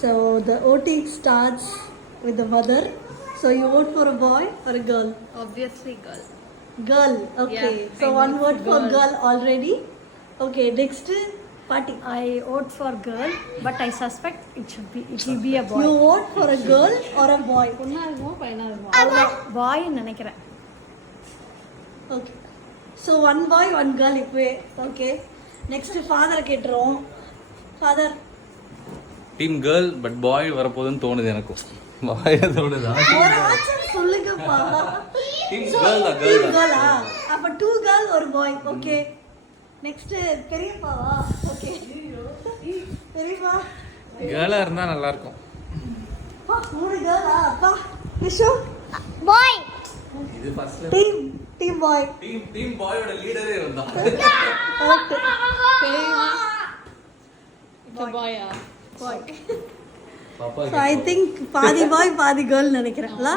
So the voting starts with the mother. So you vote for a boy or a girl? Obviously girl. Girl. Okay. Yeah, So I one vote vote for girl already. Okay. Next, party. I vote for girl, but I suspect it will be a boy. You vote for a girl or a boy? பொண்ணா இருக்குமா பையனா இருக்குமா? Boy நினைக்கிறேன். Okay. So one boy, one girl இப்பவே. Okay. Next father கேட்றோம். Father. Team girl but boy வரப்போகுதுன்னு தோணுது எனக்கும். பாய் தோணுதா? ஒரு ஆன்சர் சொல்லுங்கப்பா. டீம் கேர்ள் தான் Team கேர்ள் girl தான். அப்ப 2 girl ஒரு boy. Okay. Next பெரியப்பாவா? Okay. பெரியப்பா. கேர்ளா இருந்தா நல்லா இருக்கும். பா 3 girl அப்பா. விஷு Boy. இது ஃபர்ஸ்ட்ல team boy. டீம் பாயோட லீடரே இருந்தான். Correct. பெரியவா. இப்போ பாயா? Boy. பாப்பா So I think பாதி boy பாதி girl நினைக்கிறேன்ல.